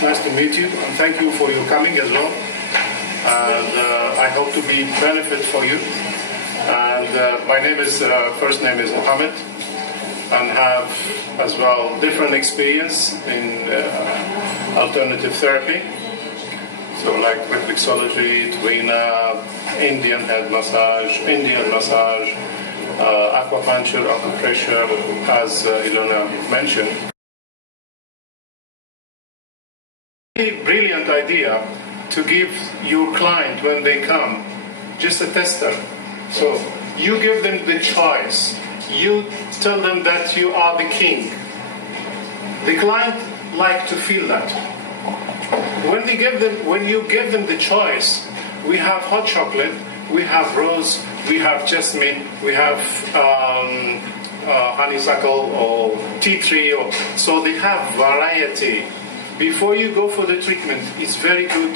It's nice to meet you, and thank you for your coming as well. And I hope to be benefit for you. And my name is, first name is Muhammad, and have as well different experience in alternative therapy. So like reflexology, Tuina, Indian head massage, acupuncture, acupressure, as Ilona mentioned. A brilliant idea to give your client when they come just a tester. So you give them the choice. You tell them that you are the king. The client like to feel that. When you give them the choice, we have hot chocolate, we have rose, we have jasmine, we have honeysuckle or tea tree. So they have variety. Before you go for the treatment, it's very good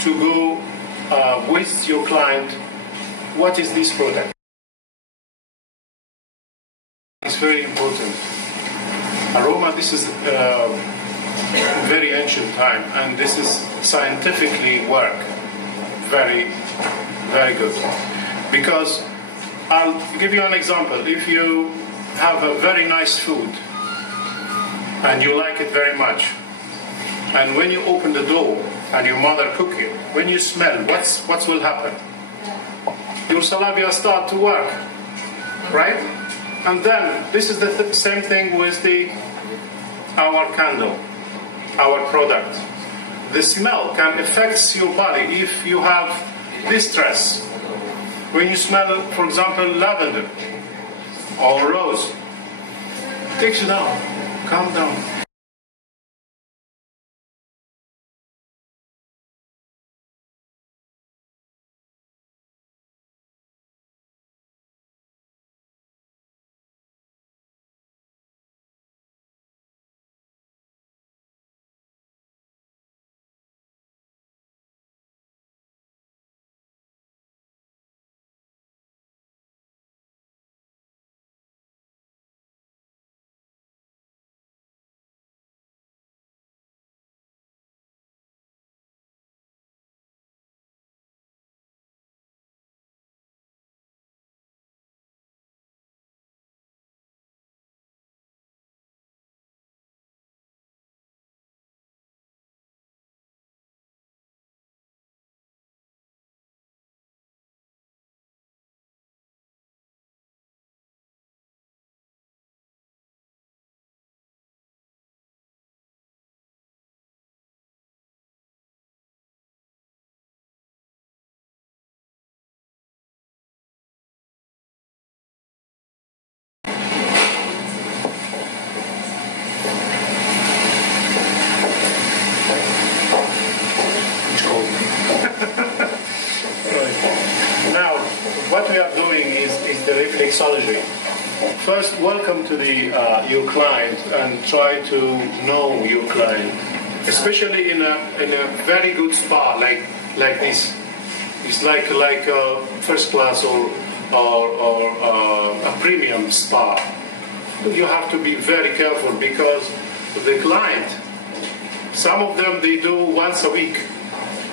to go with your client. What is this product? It's very important. Aroma, this is very ancient time, and this is scientifically work. Very, very good. Because I'll give you an example. If you have a very nice food and you like it very much, and when you open the door and your mother cook it, when you smell, what will happen? Your saliva start to work, right? And then this is the same thing with our candle, our product. The smell can affect your body if you have distress. When you smell, for example, lavender or rose, it takes you down, calm down. What we are doing is the reflexology. First, welcome to your client and try to know your client, especially in a very good spa like this. It's like a first class or a premium spa. You have to be very careful because the client, some of them they do once a week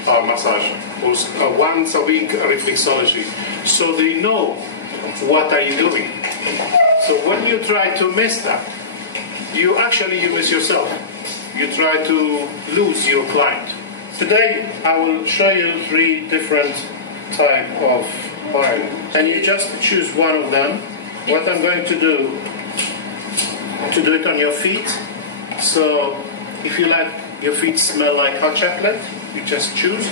massage or once a week reflexology. So they know what are you doing. So when you try to miss that, you miss yourself. You try to lose your client. Today I will show you 3 different type of oil, and you just choose one of them. What I'm going to do it on your feet. So if you like your feet smell like hot chocolate, you just choose.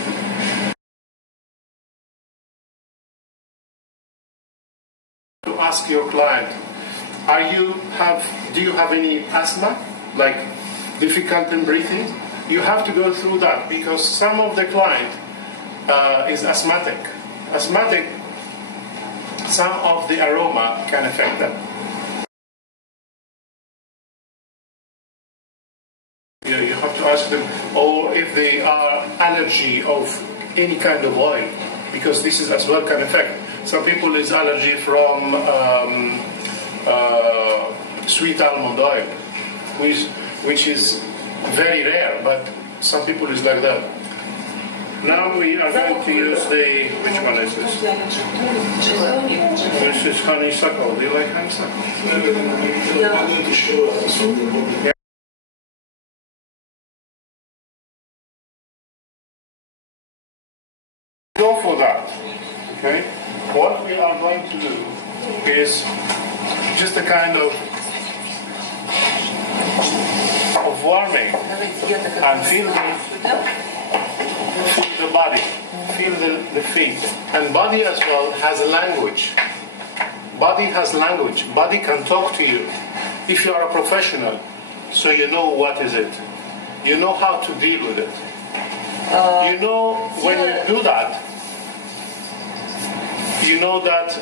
Ask your client, do you have any asthma, like difficult in breathing? You have to go through that because some of the client is asthmatic. Some of the aroma can affect them. You have to ask them, or if they are allergy of any kind of oil, because this is as well can affect. Some people is allergy from sweet almond oil, which is very rare, but Some people is like that. Now we are going to use the, which one is this? This is honeysuckle. Do you like honeysuckle? Yeah. Go for that. Okay. What we are going to do is just a kind of warming and feel the body, feel the feet. And body as well has a language. Body has language. Body can talk to you. If you are a professional, so you know what is it. You know how to deal with it. You know when you do that, you know that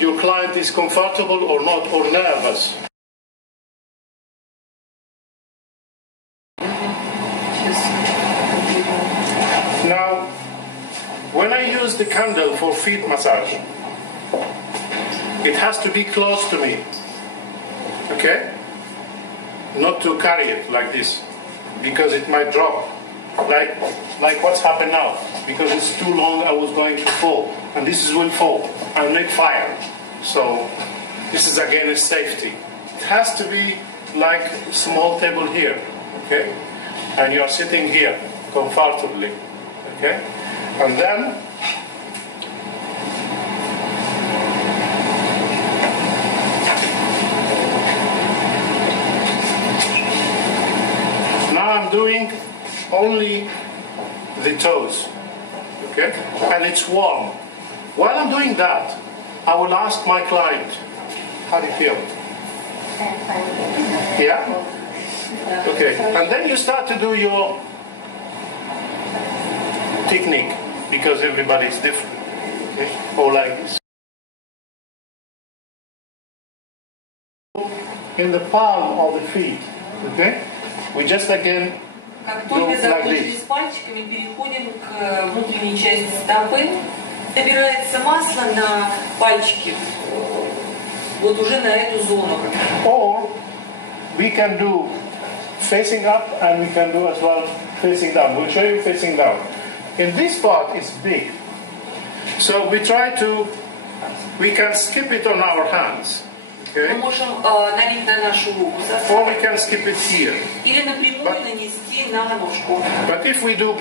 your client is comfortable or not, or nervous. Now, when I use the candle for feet massage, it has to be close to me, okay? Not to carry it like this, because it might drop, like what's happened now. Because it's too long, I was going to fall, and this will fall and make fire. So this is again a safety. It has to be like a small table here, okay? And you are sitting here comfortably. Okay, and then now I'm doing only the toes, okay, and it's warm. While I'm doing that, I will ask my client, how do you feel? Yeah? Okay, and then you start to do your technique, because everybody is different, okay? Or like this. In the palm of the feet, okay? We just again Как go только like закончили this. с пальчиками, переходим к внутренней части стопы. Собирается масло на пальчики, вот уже на эту зону. Or we can do facing up, and we can do as well facing down. We'll show you facing down. In this part is big, so we can skip it on our hands, okay? Мы можем налить на нашу руку Or we can skip it here. или напрямую нанести на ножку. But if we do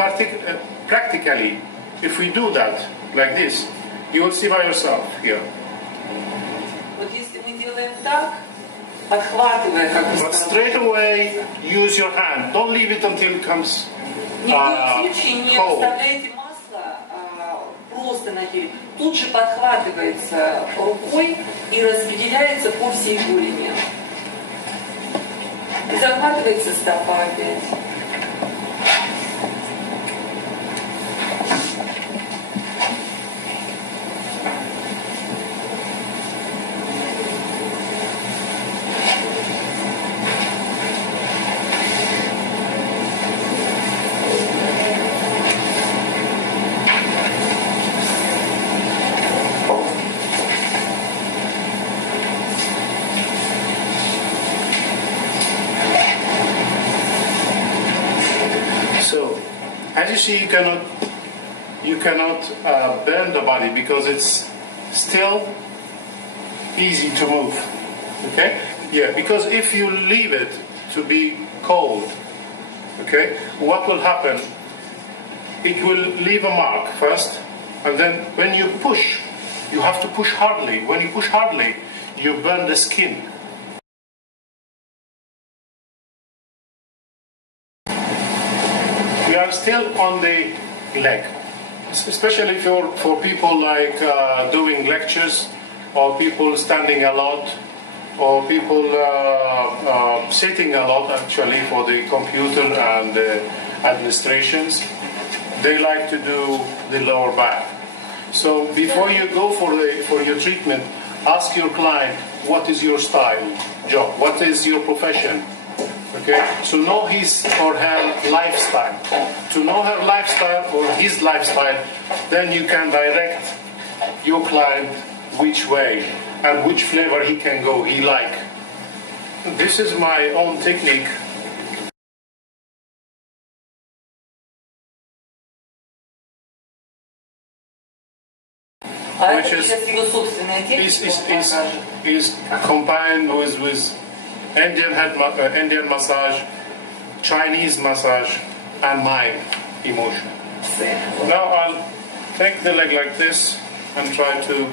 practically, if we do that like this, you will see by yourself here. Вот если мы делаем так, подхватывая, как бы But straight away, use your hand. Don't leave it until it comes ни в коем случае не cold. оставляйте масло просто на теле. Тут же подхватывается рукой и распределяется по всей голени. И захватывается стопа опять. As you see, you cannot bend the body because it's still easy to move. Okay? Yeah, because if you leave it to be cold, okay, what will happen? It will leave a mark first, and then when you push, you have to push hardly. When you push hardly, you burn the skin. We are still on the leg, especially for people like doing lectures, or people standing a lot, or people sitting a lot actually for the computer and administrations. They like to do the lower back. So before you go for your treatment, ask your client, what is your style, job? What is your profession? Okay, so know his or her lifestyle. To know her lifestyle or his lifestyle, then you can direct your client which way and which flavor he can go, he like. This is my own technique which is combined with Indian massage, Chinese massage, and my emotion. Now I'll take the leg like this and try to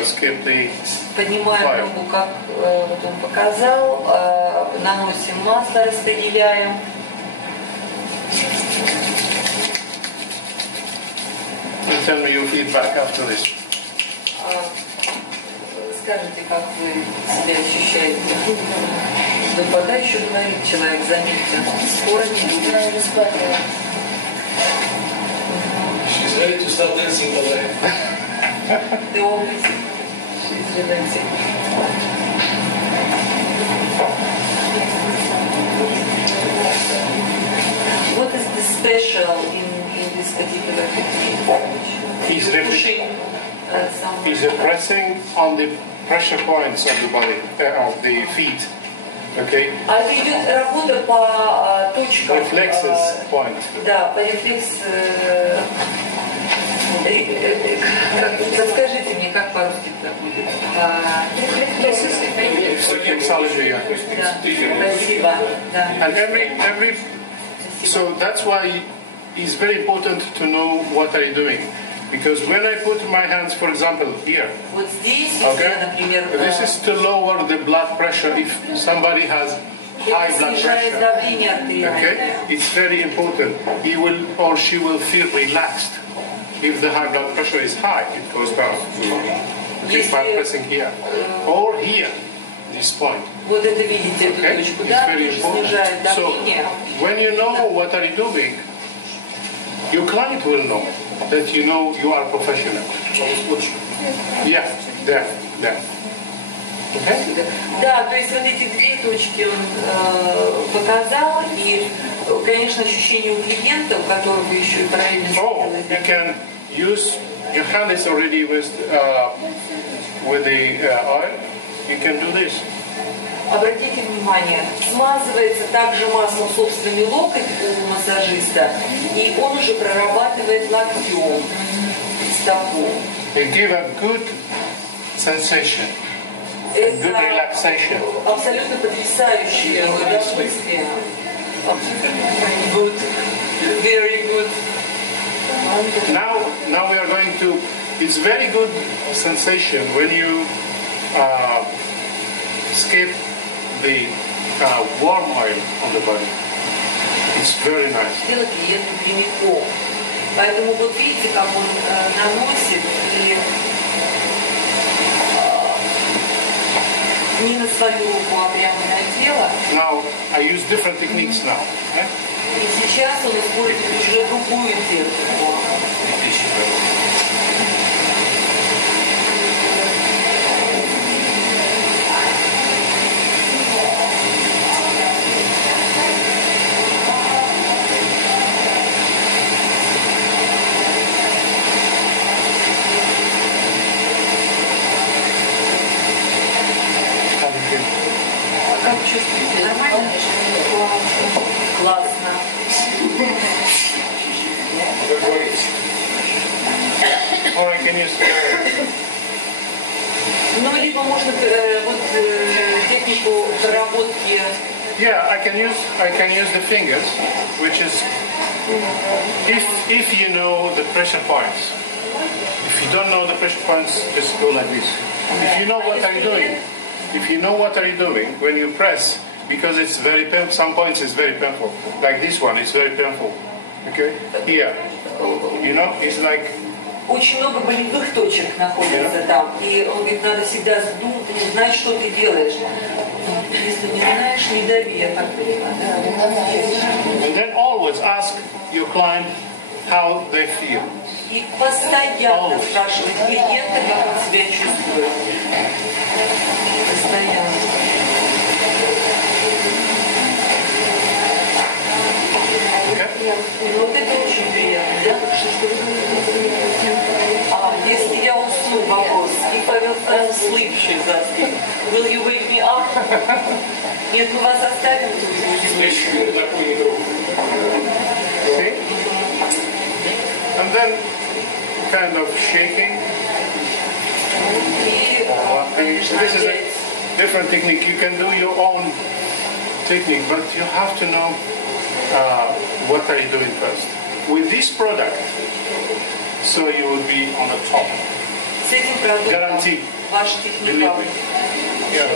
escape the Поднимаем ногу, как вот он показал, наносим масло, распределяем. And tell me your feedback after this. Скажите, как вы себя ощущаете? Вы пока еще говорит человек, заметьте, скоро не будет. She's ready to start dancing already. Ты always she's dancing. What is the special in this particular technique? He's pressing on the pressure points of the body, of the feet. Okay? А это идет работа по точкам. Reflexes point. Да, по рефлекс. Подскажите мне, как по-русски это будет? Reflexology. Да, спасибо. Да. And every so that's why it's very important to know what I'm doing. Because when I put my hands, for example, here, Вот здесь, okay, например, this is to lower the blood pressure if somebody has high blood pressure. Okay, it's very important. He will or she will feel relaxed. If the high blood pressure is high, it goes down. Just by pressing here or here, this point. Вот это видите, эту Okay, точку, it's да, very important. снижает So давление. when you know what are you doing, your client will know that you know you are professional. Yeah, there. Okay? Да, то есть вот эти две точки он показал, и, конечно, ощущение у клиента, у которого еще и правильно you can use your hand is already with the oil. You can do this. Обратите внимание, смазывается также маслом собственный локоть у массажиста, и он уже прорабатывает локтем, стопу. It gives a good sensation, a good relaxation. Абсолютно потрясающее удовольствие. Good, very good. Now we are going to. It's very good sensation when you escape the warm oil on the body. It's very nice. Дело клиенту прямиком. Поэтому вот видите, как он наносит и не на свою руку, а прямо на тело. Now I use different techniques now. Okay? И сейчас он использует уже другую технику. Как чувствуете? Нормально? Классно. Or I can use Ну, либо можно вот технику проработки. yeah, I can use the fingers, which is if you know the pressure points. If you don't know the pressure points, just go like this. If you know what are you doing, when you press, because it's very painful. Some points is very painful. Like this one, it's very painful. Okay, here, you know, it's like. Очень много болевых точек находится там. И он говорит, надо всегда знать, что ты делаешь. Если не знаешь, не дави, я так понимаю. And then always ask your client how they feel. И постоянно спрашивать клиента, как он себя чувствует. Постоянно. Вот это очень приятно, да? Если я усну, вопрос, if I will fall asleep, she's asking, will you wake me up? Нет, мы вас оставим тут. See? And then kind of shaking This is a different technique. You can do your own technique, but you have to know what are you doing first. With this product, so you will be on the top. С этим продуктом Guarantee. ваш техника. Believe me. Yeah.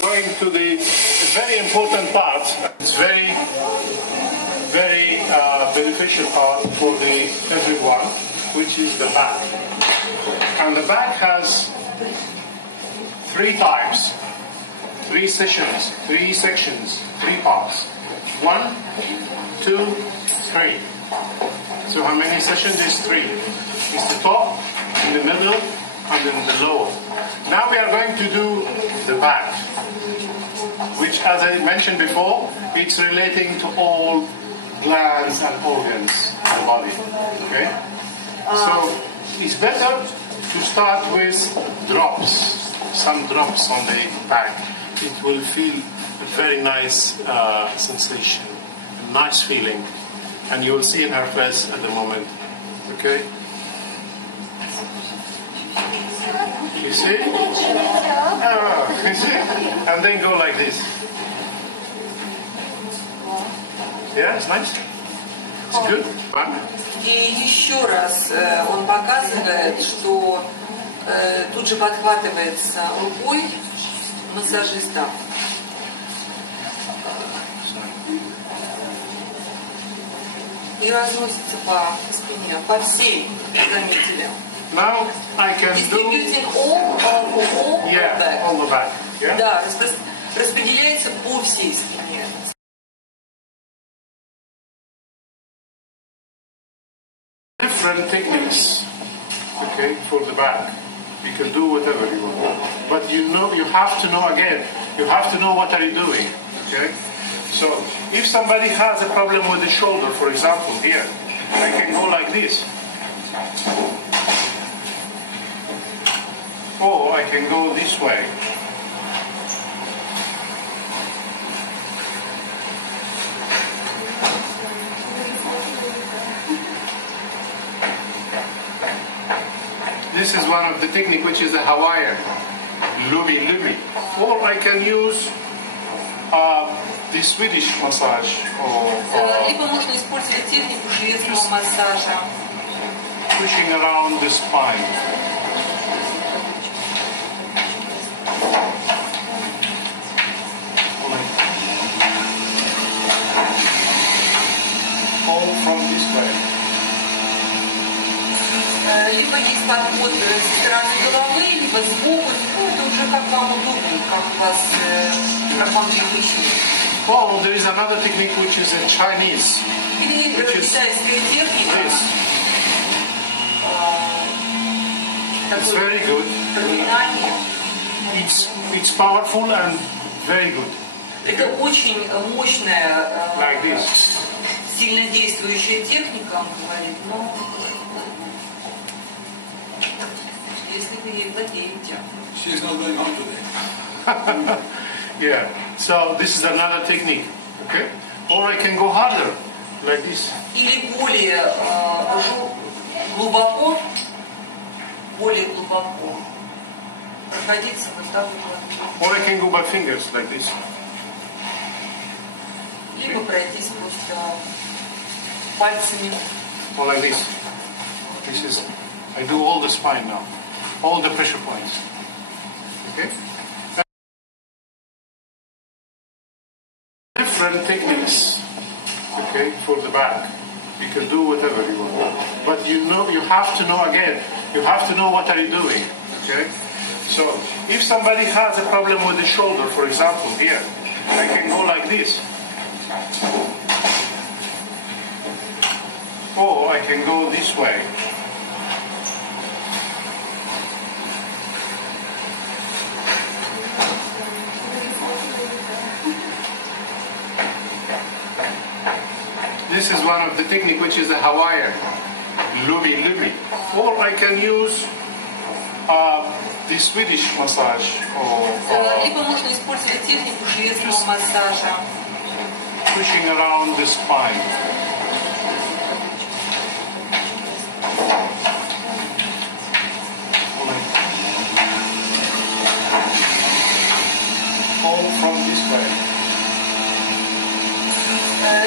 Going to the very important part. It's very beneficial part for everyone, which is the back. And the back has 3 types, 3 sessions, 3 sections, 3 parts. 1, 2, 3. So how many sessions is 3? It's the top, in the middle, and then the lower. Now we are going to do the back, which, as I mentioned before, it's relating to all glands and organs in the body. Okay? So it's better to start with drops, some drops on the back. It will feel a very nice sensation, a nice feeling, and you will see in her face at the moment. Okay? You see? You see? And then go like this. Yeah, it's nice. It's good. И еще раз он показывает, что тут же подхватывается рукой массажиста. И разносится по спине, по всей, заметили. Now I can do all the back. Yeah? Да, распределяется по всей спине. Different techniques, okay, for the back. You can do whatever you want, but you have to know again. You have to know what are you doing, okay. So if somebody has a problem with the shoulder, for example, here, I can go like this, or I can go this way. This is one of the technique, which is the Hawaiian, lumi lumi. Or I can use the Swedish massage. Либо можно использовать технику шведского массажа. Pushing around the spine. All from this way. Либо есть подход со стороны головы, либо сбоку. Ну, это уже как вам удобно, как вам привычно. Oh, there is another technique which is in Chinese. Или китайская техника. It's very good. It's powerful and very good. Это очень мощная, like this. Сильно действующая техника, он говорит, но если вы ей владеете. She's not going on today. Yeah. So this is another technique, okay? Or I can go harder, like this. Или более глубоко проходиться вот так вот. Or I can go by fingers, like this. Либо пройтись просто пальцами. Or like this. This is, I do all the spine now, all the pressure points. Okay? Different techniques, okay, for the back. You can do whatever you want, but you have to know again. You have to know what are you doing, okay? So if somebody has a problem with the shoulder, for example, here, I can go like this, or I can go this way. This is one of the technique, which is a Hawaiian, lumi lumi. Or I can use the Swedish massage or Либо можно использовать технику шведского массажа. pushing around the spine. All from this way.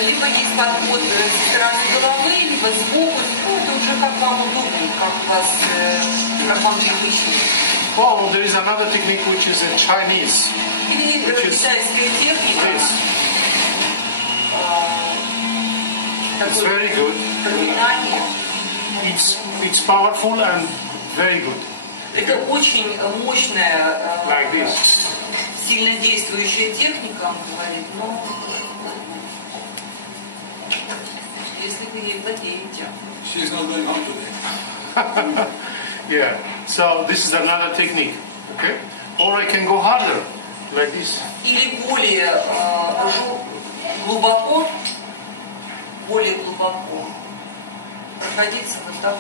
Либо есть подход со стороны головы, либо сбоку. Ну, это уже как вам удобно, как вам привычно. Oh, there is another technique which is in Chinese. Или китайская техника. This. It's very good. It's powerful and very good. Это очень мощная, Like this. сильно действующая техника, он говорит, но если вы ей владеете. She's not going home today. Yeah. So this is another technique. Okay? Or I can go harder, like this. Или более глубоко проходиться вот так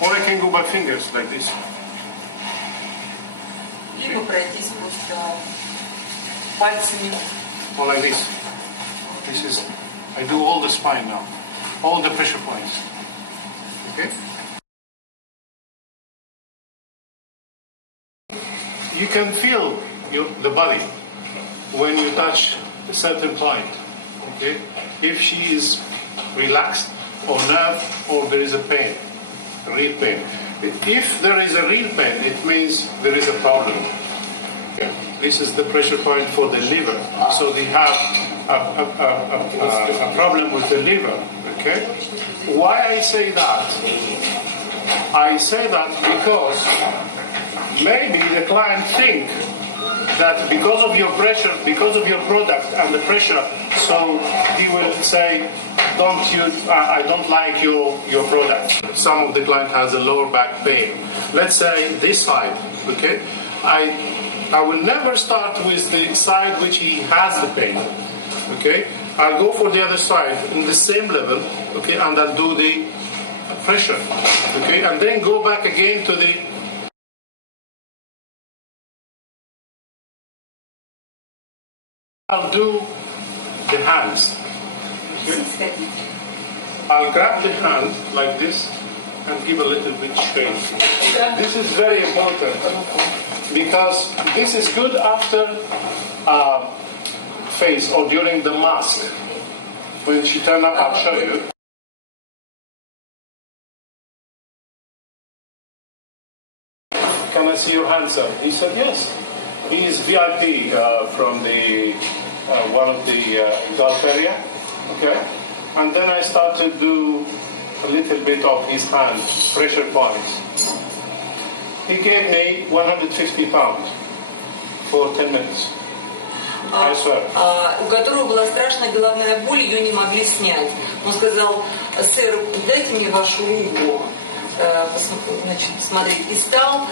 вот. Or I can go by fingers, like this. Либо пройтись просто пальцами. Or like this. This is, I do all the spine now. All the pressure points. Okay? You can feel the body when you touch a certain point. Okay? If she is relaxed or nerve or there is a pain, real pain. If there is a real pain, it means there is a problem. Okay? This is the pressure point for the liver. So they have a problem with the liver. Okay? Why I say that? I say that because maybe the client think that because of your pressure, because of your product and the pressure, so he will say, I don't like your product. Some of the client has a lower back pain. Let's say this side, okay? I will never start with the side which he has the pain, okay? I'll go for the other side in the same level, okay, and I'll do the pressure, okay, and then go back again to the. I'll do the hands. Okay? I'll grab the hand like this and give a little bit shake. This is very important because this is good after face or during the mask. When she turn up, I'll show you. Can I see your hands up? He said yes. He is VIP from the one of the Gulf area. Okay, and then I started to do a little bit of his hand pressure points. He gave me 150 pounds for 10 minutes. I swear. У которого была страшная головная боль, ее не могли снять. Он сказал: сэр, дайте мне вашу руку. Значит, смотреть. И стал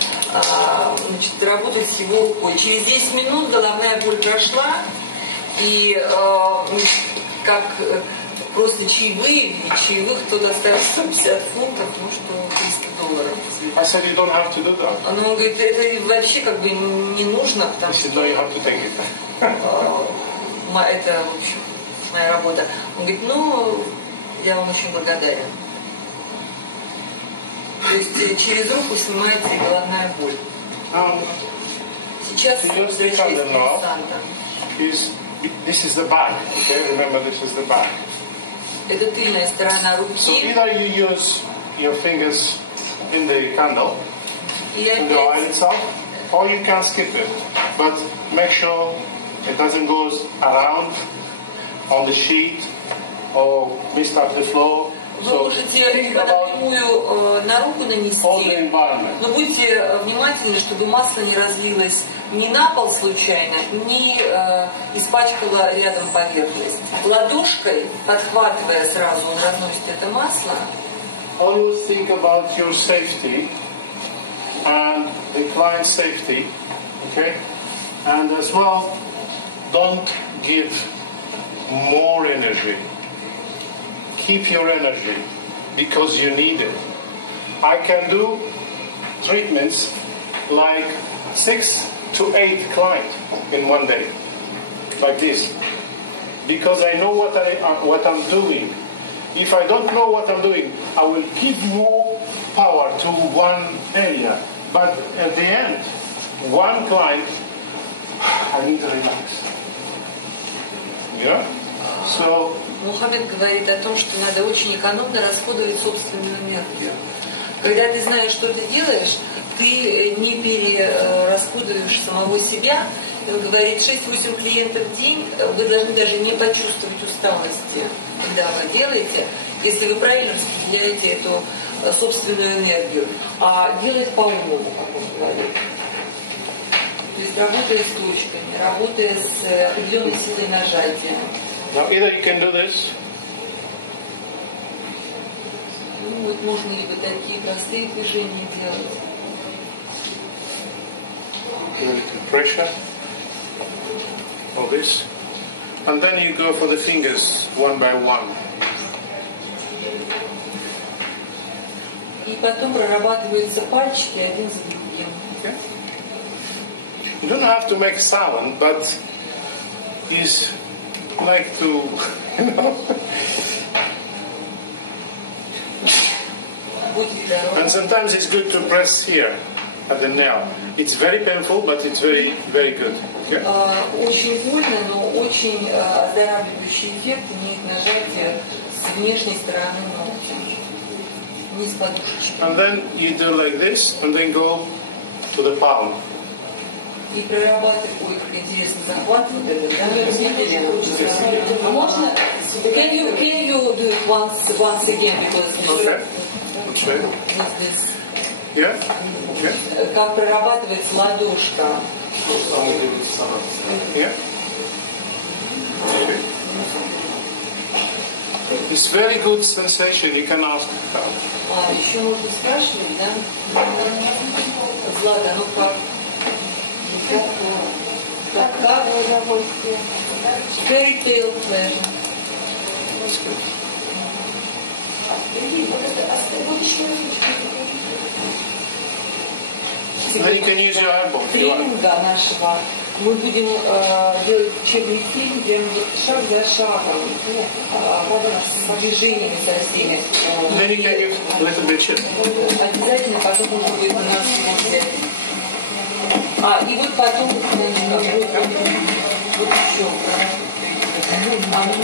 работать с его рукой. Через 10 минут головная боль прошла, и как просто чаевых кто-то оставил 150 фунтов, ну что $300. I said you don't have to do that. Но он говорит, это вообще как бы не нужно, потому что no, you have to take it. Это, в общем, моя работа. Он говорит, ну, я вам очень благодарен. То есть через руку снимается и головная боль. Сейчас this is the back. Okay, remember this is the back. Это тыльная сторона руки. So either you use your fingers in the candle, in the oil itself, or you can skip it. But make sure it doesn't go around on the sheet or mist up the floor. Вы можете напрямую на руку нанести, но будьте внимательны, чтобы масло не разлилось ни на пол случайно, ни испачкало рядом поверхность. Ладошкой, подхватывая сразу, он разносит это масло. Always think about your safety and the client's safety, okay? And as well, don't give more energy. Keep your energy because you need it. I can do treatments like 6 to 8 clients in one day, like this, because I know what I'm doing. If I don't know what I'm doing, I will give more power to one area. But at the end, one client, I need to relax. Yeah? So, Мухаммед говорит о том, что надо очень экономно расходовать собственную энергию. Когда ты знаешь, что ты делаешь, ты не перерасходуешь самого себя. Он говорит, 6-8 клиентов в день, вы должны даже не почувствовать усталости, когда вы делаете, если вы правильно распределяете эту собственную энергию. А делать по-умному, как он говорит. То есть работая с точками, работая с определенной силой нажатия. Now either you can do this. Ну, вот можно и вот такие простые движения делать. Pressure. Or this. And then you go for the fingers one by one. И потом прорабатываются пальчики один за другим. Okay. You don't have to make sound, but he's like to, you know. And sometimes it's good to press here at the nail. It's very painful, but it's very, very good. Okay? Очень больно, но очень оздоравливающий эффект имеет нажатие с внешней стороны ногтя, не с подушечки. And then you do like this, and then go to the palm. И прорабатывать, ой, как интересно, захват вот этот, да? А можно? Can you do it once again, because Okay. Yeah? Okay. Как прорабатывается ладошка. Yeah? It's very good sensation, you can ask. Еще можно спрашивать, да? Злата, ну как? Как удовольствие? Fairy tale pleasure. That's good. Then you can use your elbow. Тренинга нашего мы будем делать учебный фильм, где мы шаг за шагом, с движениями со всеми. Then you can give a little bit shit. Обязательно потом нужно будет на нас взять. И вот потом вот еще.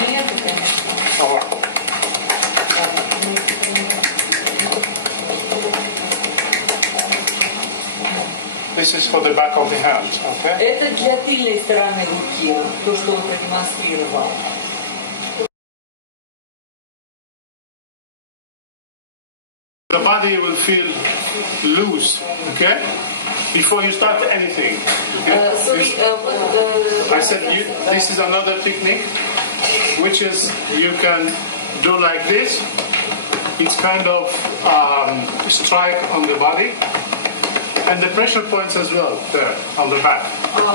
Не это, конечно. This is for the back of the hand, okay? Это для тыльной стороны руки, то, что он продемонстрировал. The body will feel loose, okay? Before you start anything. Okay? I said this is another technique, which is you can do like this. It's kind of strike on the body. And the pressure points as well, there, on the back,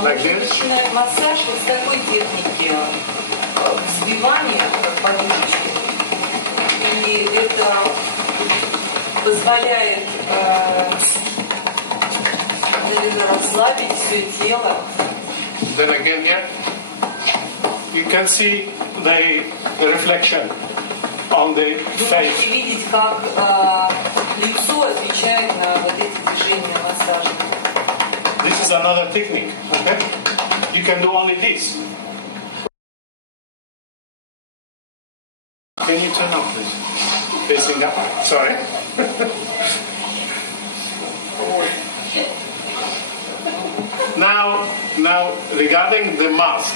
like this. Начинает массаж вот с такой техники взбивания подушечки. И это позволяет, наверное, расслабить все тело. Then again, yeah, you can see the reflection on the face. Вы можете видеть, как лицо отвечает на вот эти движения массажа. This is another technique, okay? You can do only this. Can you turn up, please? Facing up. Sorry. Now, regarding the mask.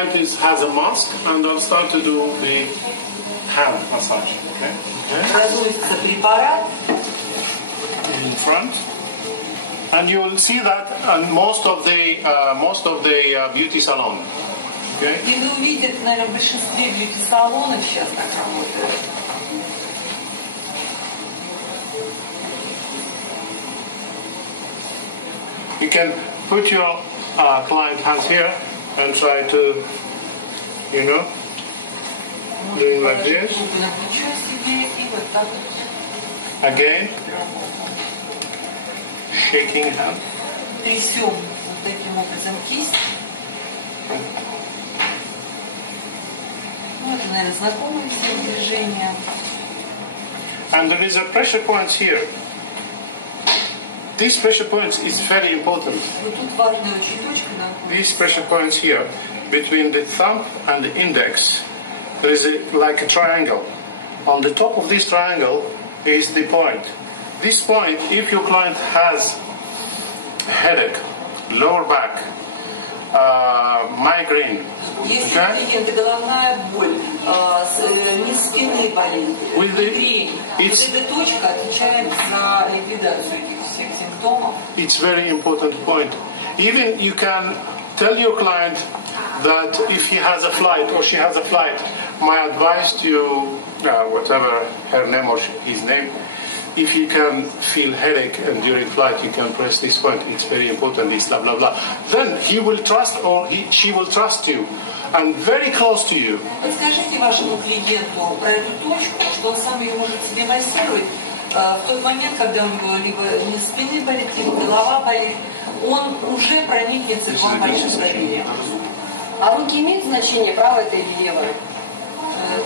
Has a mask, and I'll start to do the hand massage. Okay. Разводится препарат. In front, and you will see that on most of the beauty salon. Okay. И вы увидите, наверное, в большинстве бьюти-салонов сейчас так работает. You can put your client hands here and try to, Doing like this. Руку на плечо себе и вот так вот. Again. Shaking hand. Трясем вот таким образом кисть. Ну, это, наверное, знакомые всем движения. And there is a pressure point here. This pressure point is very important. Вот тут важная очень точка находится. These pressure points here, between the thumb and the index, there is like a triangle. On the top of this triangle is the point. This point, if your client has headache, lower back, migraine, Если у клиента головная боль, низ спины болит, мигрень, вот эта точка отвечает за ликвидацию этих всех симптомов. it's very important point. Even you can tell your client that if he has a flight or she has a flight, my advice to you, whatever her name or his name, if you can feel headache and during flight you can press this point, it's very important, this blah blah blah. Then he will trust or she will trust you and very close to you. Подскажите вашему клиенту про эту точку, что он сам ее может себе массировать в тот момент, когда у него либо низ спины болит, либо голова болит, он уже проникнется к вам большим доверием. А руки имеют значение, правая это или левая?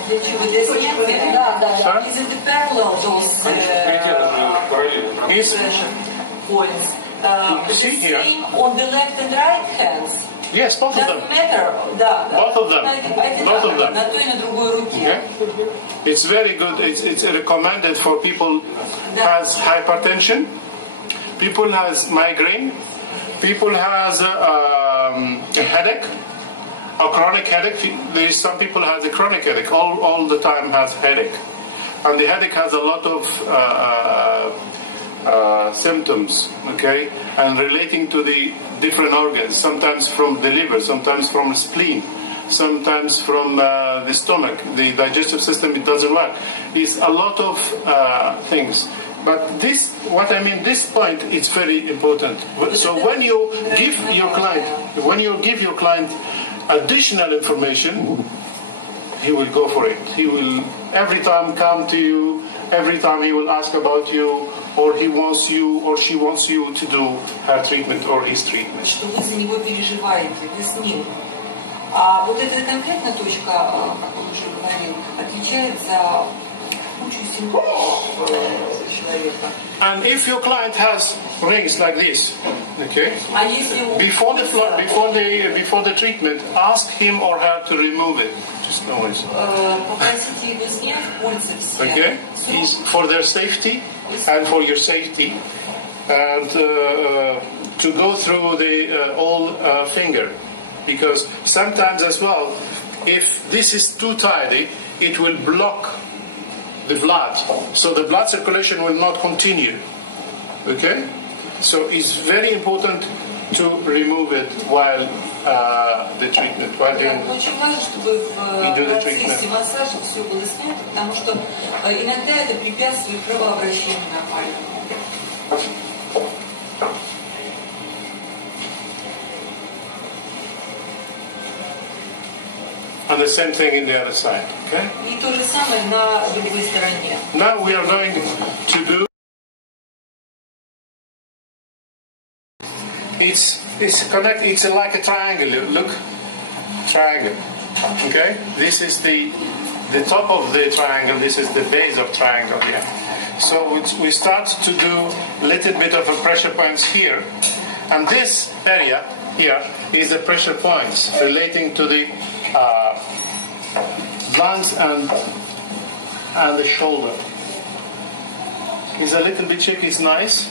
Для чего? Для снятия? Да. Is it parallel those pressure points? The same on the left and right hands? Yes, both of them. Doesn't matter. Да. Both of them. Both of them. На той и на другой руке. Okay? It's very good. It's recommended for people who has hypertension, people has migraine, people has a headache, a chronic headache. There is some people has a chronic headache. All the time has headache, and the headache has a lot of symptoms. Okay, and relating to the different organs. Sometimes from the liver, sometimes from the spleen, sometimes from the stomach. The digestive system, it doesn't work. It's a lot of things. But this, what I mean, this point is very important. So when you give your client additional information, he will go for it. He will every time come to you, every time he will ask about you, or he wants you, or she wants you to do her treatment or his treatment. Что вы за него переживаете, вы с ним. А вот эта конкретная точка, как он уже говорил, отвечает за кучу симптомов человека. And if your client has rings like this, okay, А если у before the treatment, ask him or her to remove it. Just noise. попросите его снять пальцы все. Okay, it's for their safety and for your safety, and to go through the whole finger, because sometimes as well, if this is too tidy, it will block the blood, so the blood circulation will not continue. Okay, so it's very important to remove it while the treatment. While doing, очень важно, чтобы в процессе массажа все было снято, потому что иногда это препятствует кровообращению нормально. and the same thing in the other side. Okay. И то же самое на другой стороне. Now we are going to do. It's like a triangle. Look, triangle. Okay. This is the top of the triangle. This is the base of triangle here. So we start to do a little bit of a pressure points here, and this area here is the pressure points relating to the lungs and the shoulder. It's a little bit shaky. It's nice.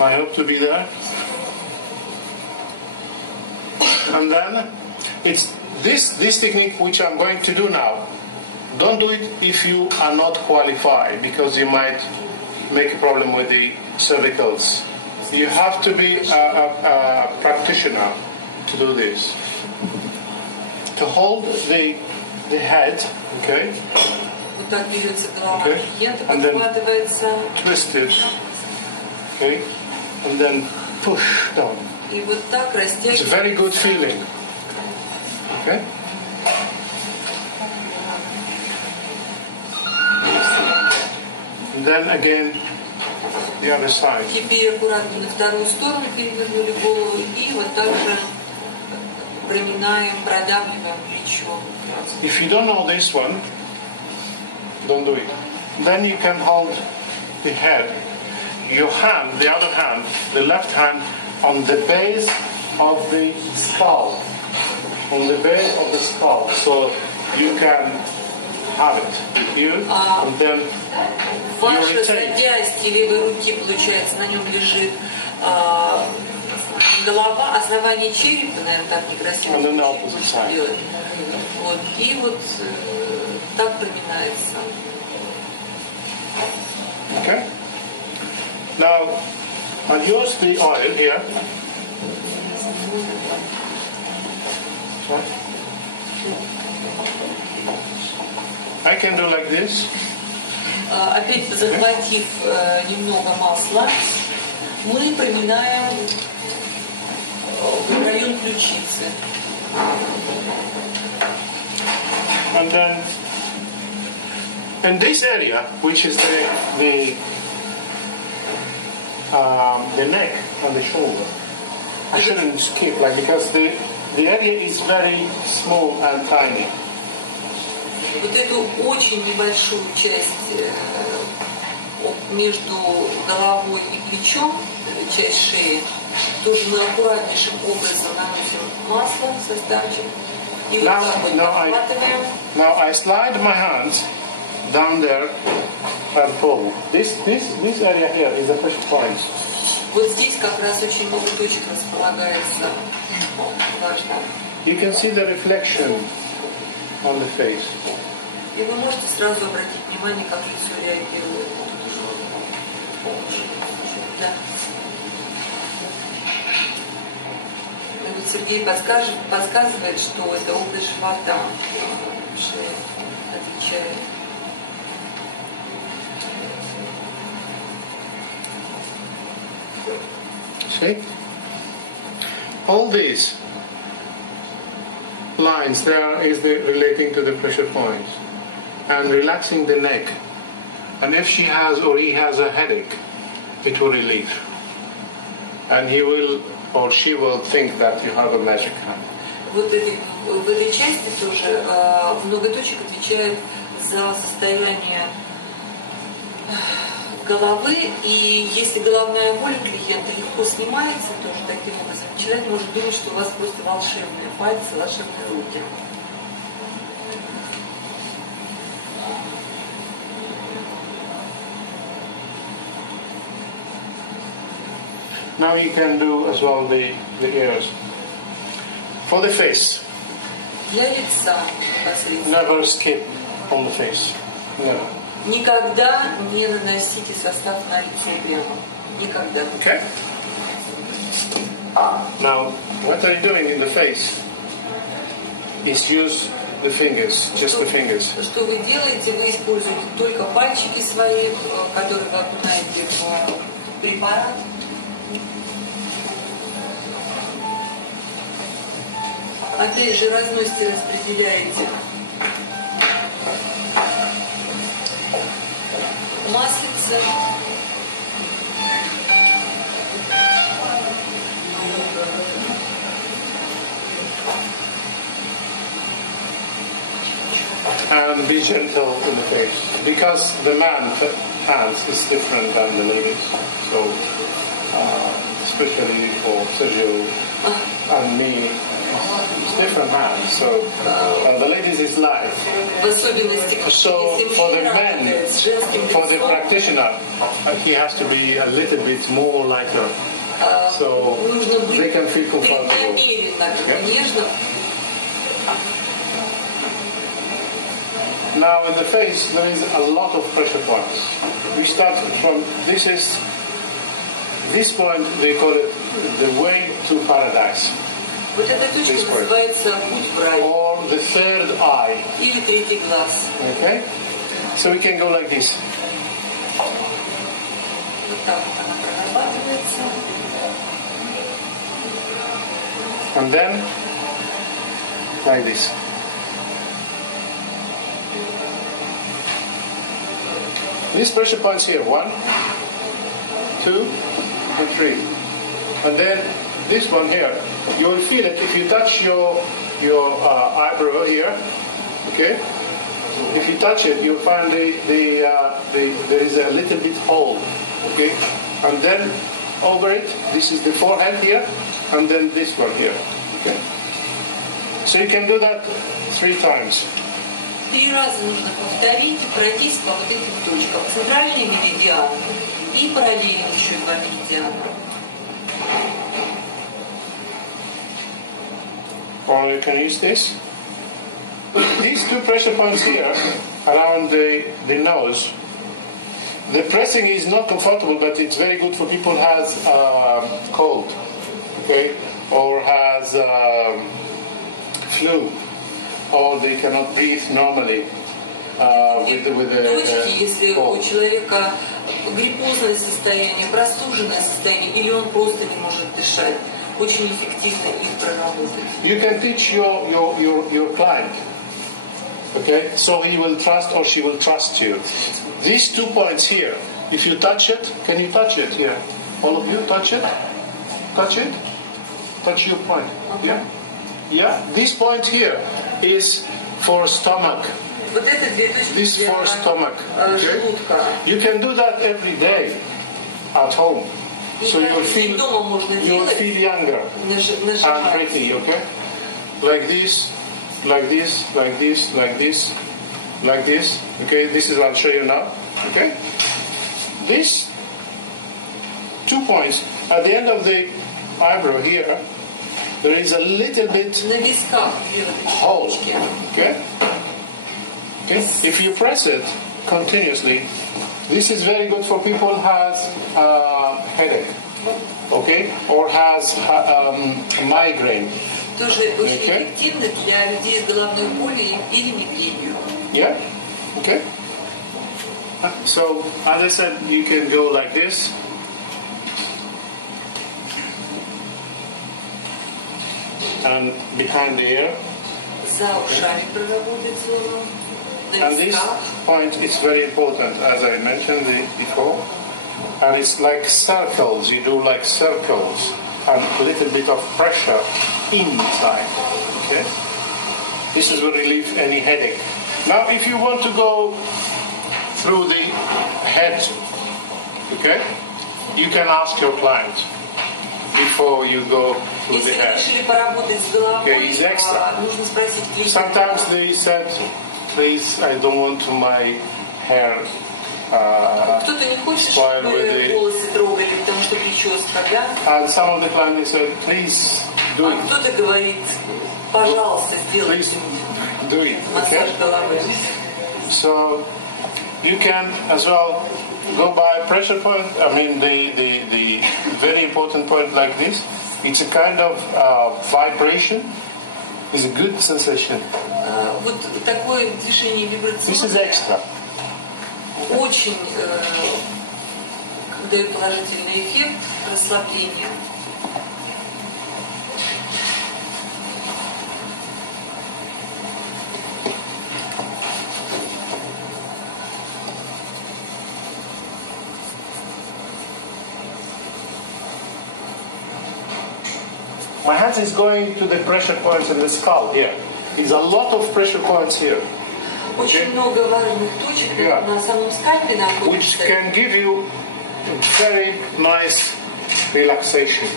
I hope to be there. And then it's this technique which I'm going to do now. Don't do it if you are not qualified, because you might make a problem with the cervicals. You have to be a practitioner to do this. To hold the head, okay? Вот так берется голова Okay. клиента, And then подхватывается. twist it, okay? And then push down. И вот так It's a very good feeling. Okay? And then again, the other side. Теперь аккуратно на вторую сторону перевернули голову и вот так же проминаем, продавливаем плечо. If you don't know this one, don't do it. Then you can hold the head, your hand, the other hand, the left hand, on the base of the skull. On the base of the skull. So you can have it with you, and then Ваше запястье левой руки, получается, на нем лежит голова, основание черепа, наверное, так некрасиво делать. Вот. И вот так проминается. Okay. Now, I'll use the oil here. Sorry. I can do like this. Опять захватив немного масла, мы проминаем район ключицы. And then in this area, which is the neck and the shoulder, I shouldn't skip because the area is very small and tiny. Вот эту очень небольшую часть между головой и плечом, часть шеи, тоже мы аккуратнейшим образом наносим масло, составчик. И вот так вот захватываем. Now I slide my hands down there and pull. This area here is the pressure point. Вот здесь как раз очень много точек располагается. Важно. You can see the reflection on the face. И вы можете сразу обратить внимание, как лицо реагирует. Да. И вот Сергей подсказывает, что это область живота, шея отвечает. See? All these lines there is relating to the pressure points and relaxing the neck. And if she has or he has a headache, it will relieve. And he will or she will think that you have a magic hand. Вот в этой части тоже много точек отвечает за состояние головы, и если головная боль у клиента легко снимается тоже таким образом, человек может думать, что у вас просто волшебные пальцы, волшебные руки. Now you can do as well the ears. For the face, Для лица непосредственно. never skip on the face. Never. Никогда не наносите состав на лицо прямо. Никогда. Okay? Now, what are you doing in the face is use the fingers, just the fingers. Что вы делаете? Вы используете только пальчики свои, которые вы окунаете в препарат. Опять же, разносите, распределяете маслице. And be gentle in the face. Because the man's hands is different than the ladies. So, especially for Sergio and me, it's different hands. So, the ladies is light. В особенности, So, если for the мужчина men, работает с женским for the лицом, practitioner, he has to be a little bit more lighter. So, нужно быть they can feel comfortable. преднамеренно, нежно. Now in the face there is a lot of pressure points. We start from this point they call it the way to paradise. Вот эта точка называется путь в рай. Or the third eye. Или третий глаз. Okay? So we can go like this. Вот так она прорабатывается. And then like this. These pressure points here, 1, 2, and 3. And then this one here, you will feel it if you touch your eyebrow here, okay? If you touch it, you'll find there is a little bit hole, okay? And then over it, this is the forehead here, and then this one here, okay? So you can do that 3 times. 3 раза нужно повторить и пройтись по вот этим точкам. Центральный меридиан и параллельно еще 2 меридиана. Or you can use this. These 2 pressure points here around the nose, the pressing is not comfortable, but it's very good for people who has cold, okay, or has flu, or they cannot breathe normally with Точки, если у cold. человека гриппозное состояние, простуженное состояние, или он просто не может дышать, очень эффективно их проработать. You can teach your client, okay, so he will trust or she will trust you. These 2 points here, if you touch it, can you touch it here? All of you touch it? Touch it? Touch your point. Yeah? Yeah? This point here is for stomach. Вот это 2 точки This для for stomach. Okay? желудка. You can do that every day at home. So you will feel younger and pretty, okay? Like this, like this, like this, like this, like this. Okay, this is what I'll show you now. Okay? These 2 points at the end of the eyebrow here, there is a little bit На висках hole. Okay? Okay? If you press it continuously, this is very good for people who has headache, okay, or has migraine. Тоже очень эффективно для людей с головной болью или мигренью. Yeah. Okay. So as I said, you can go like this. And behind the ear. За ушами проработать зону. And this point is very important, as I mentioned before. And it's like circles. You do like circles and a little bit of pressure inside. Okay? This is will relieve any headache. Now, if you want to go through the head, okay, you can ask your client before you go through the head. Okay, it's extra. Sometimes they said, please, I don't want my hair spoiled with it. And some of the clients said, please do it. Please do it. Okay? So you can as well go by pressure point. I mean the very important point like this. It's a kind of vibration. It's a good sensation. Вот такое движение вибрационное. This is extra. Очень дает положительный эффект расслабления. My hand is going to the pressure points in the skull here. There's a lot of pressure points here. Очень много важных точек на самом скальпе находится. Which can give you very nice relaxation.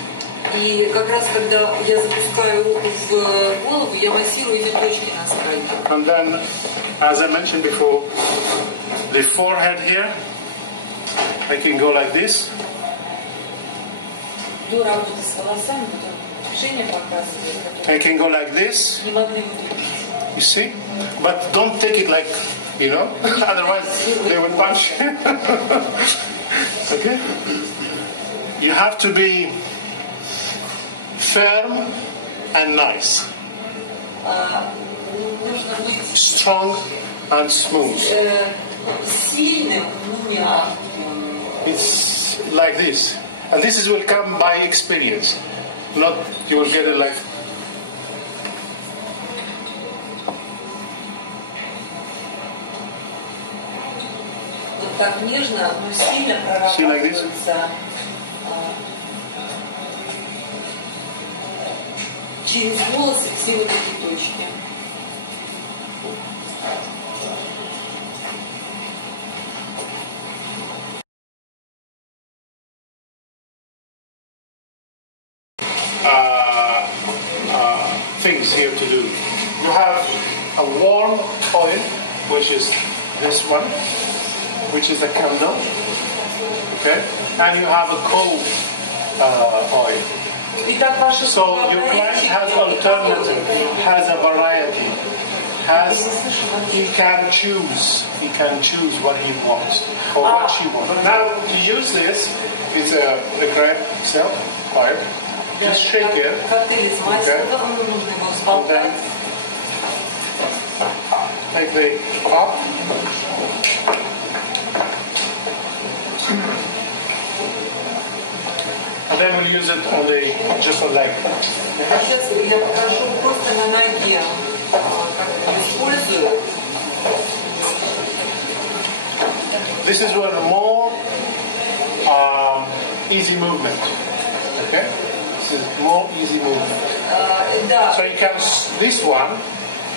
И как раз когда я запускаю руку в голову, я массирую эти точки на скальпе. And then, as I mentioned before, the forehead here, I can go like this. До работы с волосами, движение показывает. I can go like this. Не могли бы. You see? But don't take it like, you know, otherwise they will punch. Okay? You have to be firm and nice. Strong and smooth. Сильным, но мягким. It's like this. And this will come by experience. Not you will get it like. так нежно, но сильно See like this? прорабатываются через волосы все вот эти точки. Things here to do. You have a warm oil, which is this one, which is the candle, okay, and you have a cold oil. So your client has alternative, has a variety, he can choose what he wants or what she wants. Now to use this, it's the crepe itself, oil. Just shake it. Okay. And then take the cup. And then we'll use it on just a leg. Сейчас я покажу просто на ноге, как использую. This is one more easy movement. Okay. More easy movement. So you can, this one,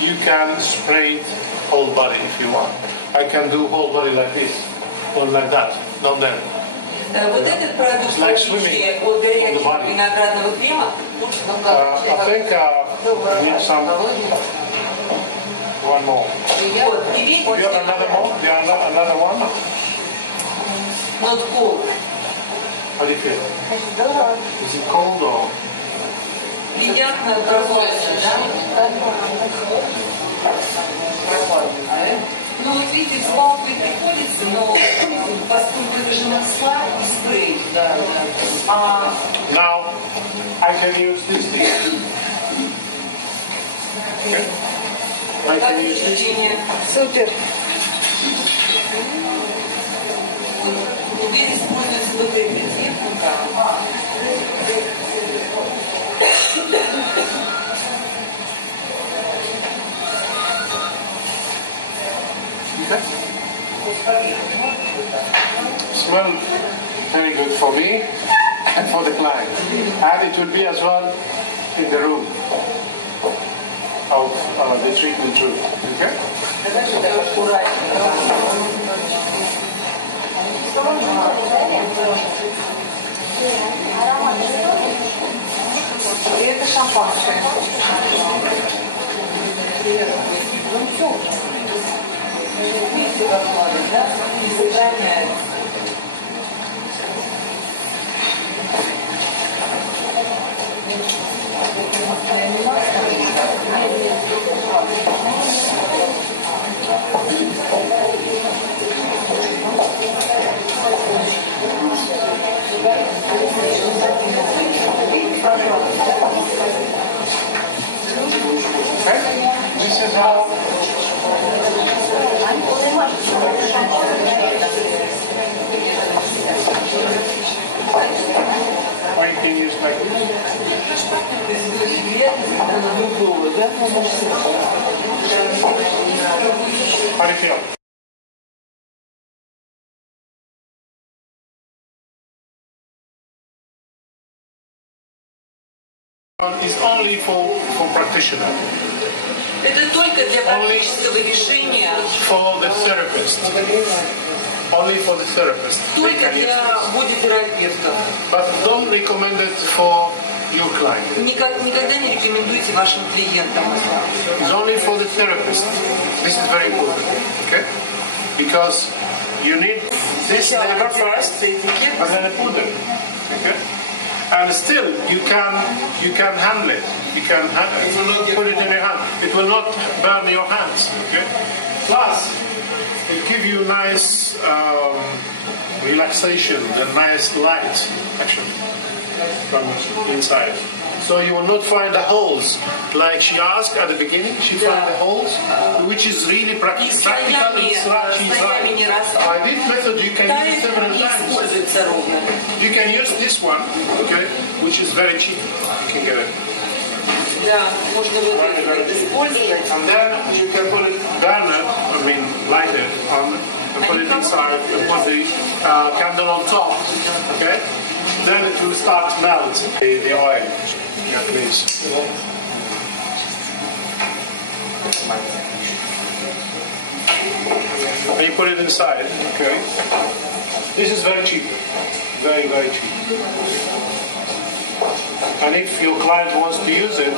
you can spray it whole body if you want. I can do whole body like this, or like that, not then. Вот этот продукт like swimming от горячего виноградного крема. I think I need some, one more. Do you have another more? Do you have another one? Not cold. How do you feel? Is it cold or? Приятно, прохладно, да? Ну вот видите, взбалтывать приходится, но поскольку это же масла и спрей. Да, да. Now, I can use this thing. Okay? I can use this thing. Супер. Теперь используется вот эта техника. Smell very good for me and for the client. And it will be as well in the room of the treatment room. Okay? Это шампанское. Видите, как надо, да? И сохраняется. Okay? This is how. Or you can use like this. How do you feel? Is only for practitioner. Это только для практического решения. For the therapist. Only for the therapist. Только для бодитерапевтов. But don't recommend it for your client. Никогда не рекомендуйте вашим клиентам. It's only for the therapist. This is very important. Okay? Because you need this layer first, and then a pudder. Okay? And still, you can handle it. You can put it in your hand. It will not burn your hands. Okay? Plus, it gives you nice relaxation and nice light, actually, from inside. So you will not find the holes. Like she asked at the beginning, she found the holes, which is really practical. It's right. This method you can use several times. You can use this one, okay, which is very cheap. You can get it. Да, можно вот это использовать. And then you can put it, burn it, light it on and put it inside and put the candle on top. Okay? Then it will start to melt the oil. Yeah, please. And you put it inside. Okay? This is very cheap. Very, very cheap. And if your client wants to use it,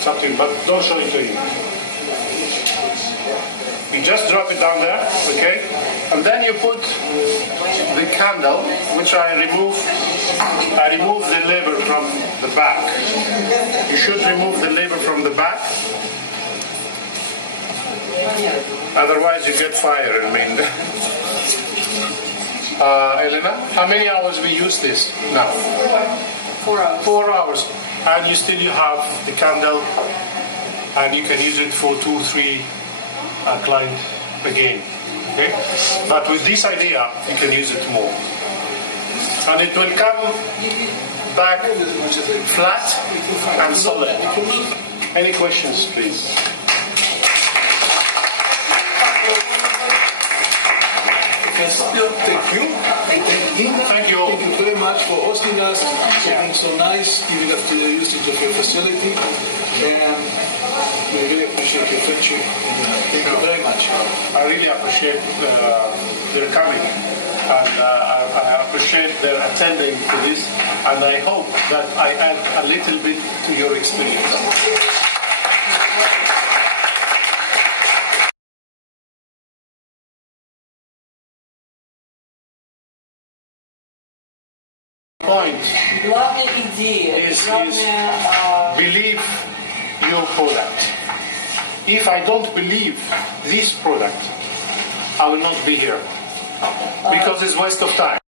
something, but don't show it to him. You just drop it down there, okay? And then you put the candle, which I remove the lever from the back. You should remove the lever from the back. Otherwise you get fire. I mean, Elena, how many hours we use this now? 4 hours. 4 hours. And you have the candle, and you can use it for 2-3 clients again. Okay? But with this idea, you can use it more. And it will come back flat and solid. Any questions, please? Thank you. Thank you. Thank you very much for hosting us, being so nice, giving us the usage of your facility. And we really appreciate your friendship. Thank you very much. I really appreciate their coming, and I appreciate their attending to this, and I hope that I add a little bit to your experience. Point Главная идея, is главная, believe your product. If I don't believe this product, I will not be here because it's waste of time.